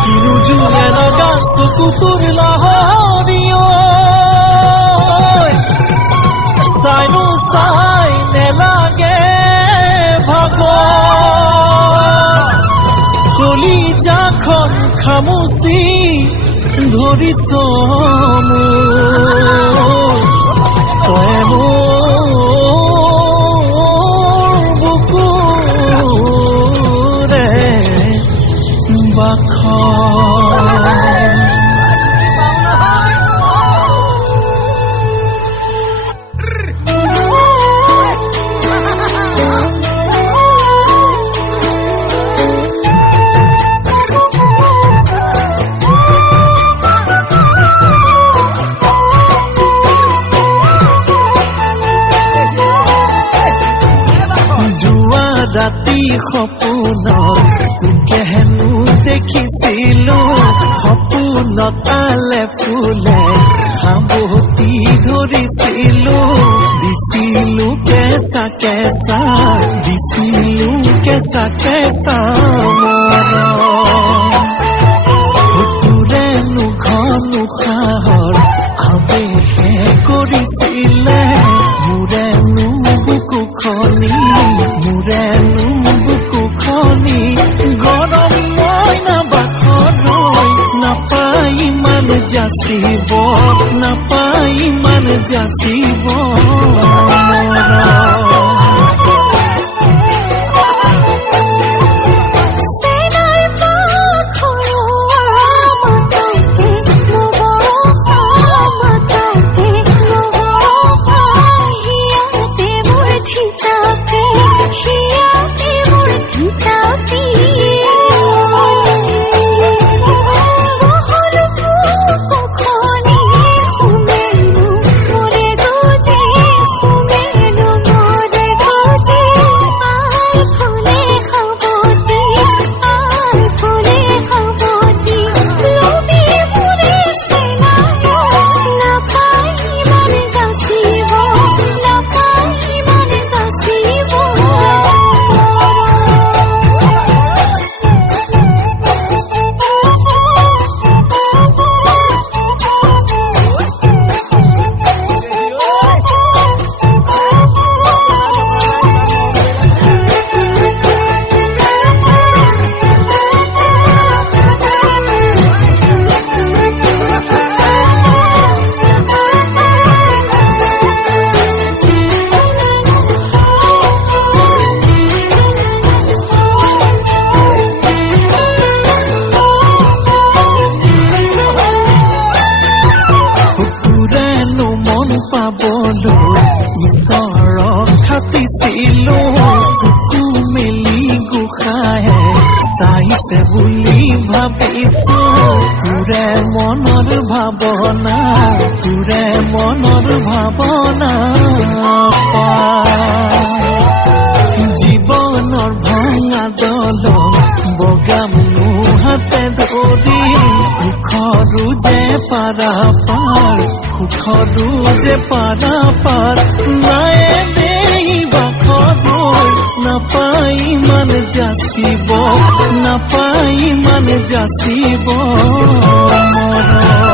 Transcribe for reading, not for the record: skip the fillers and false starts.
কিনো জুয়ে লগা চকু তোৰ লাহৰিও চাইনো চাই নেলাগে ভাব কলিজাখন খামুচি ধৰিছ তই বুকুৰে বাখ ৰাতি সপোনত তোকে হেনো দেখিছিলো সপোনত আলে ফুলে সাৱটি ধৰিছিলো দিছিলো কেঁচা কেঁচা দিছিলো কেঁচা কেঁচা তোৰেনো ঘন উশাহৰ আৱেশে কৰিছিলে মোৰেনো বুকুখনি মোৰেনো বুকুখনি গৰম মইনা বাখৰৈ নাপাই ইমান যাচিব নাপাই ইমান যাচিব ঈশ্বৰক খাটিছিলো চকু মেলি গোসাঁয়ে চাইছে বুলি ভাবিছো তোৰে মনৰ ভাৱনা তোৰে মনৰ ভাৱনা জীৱনৰ ভঙা দলং বগাম হাতে ধৰি সুখৰো যে পাৰা পাৰ সুখৰো যে পাৰা পাৰ নাই দেই বাখৰৈ নাপাই ইমান যাচিব নাপাই ইমান যাচিব মৰম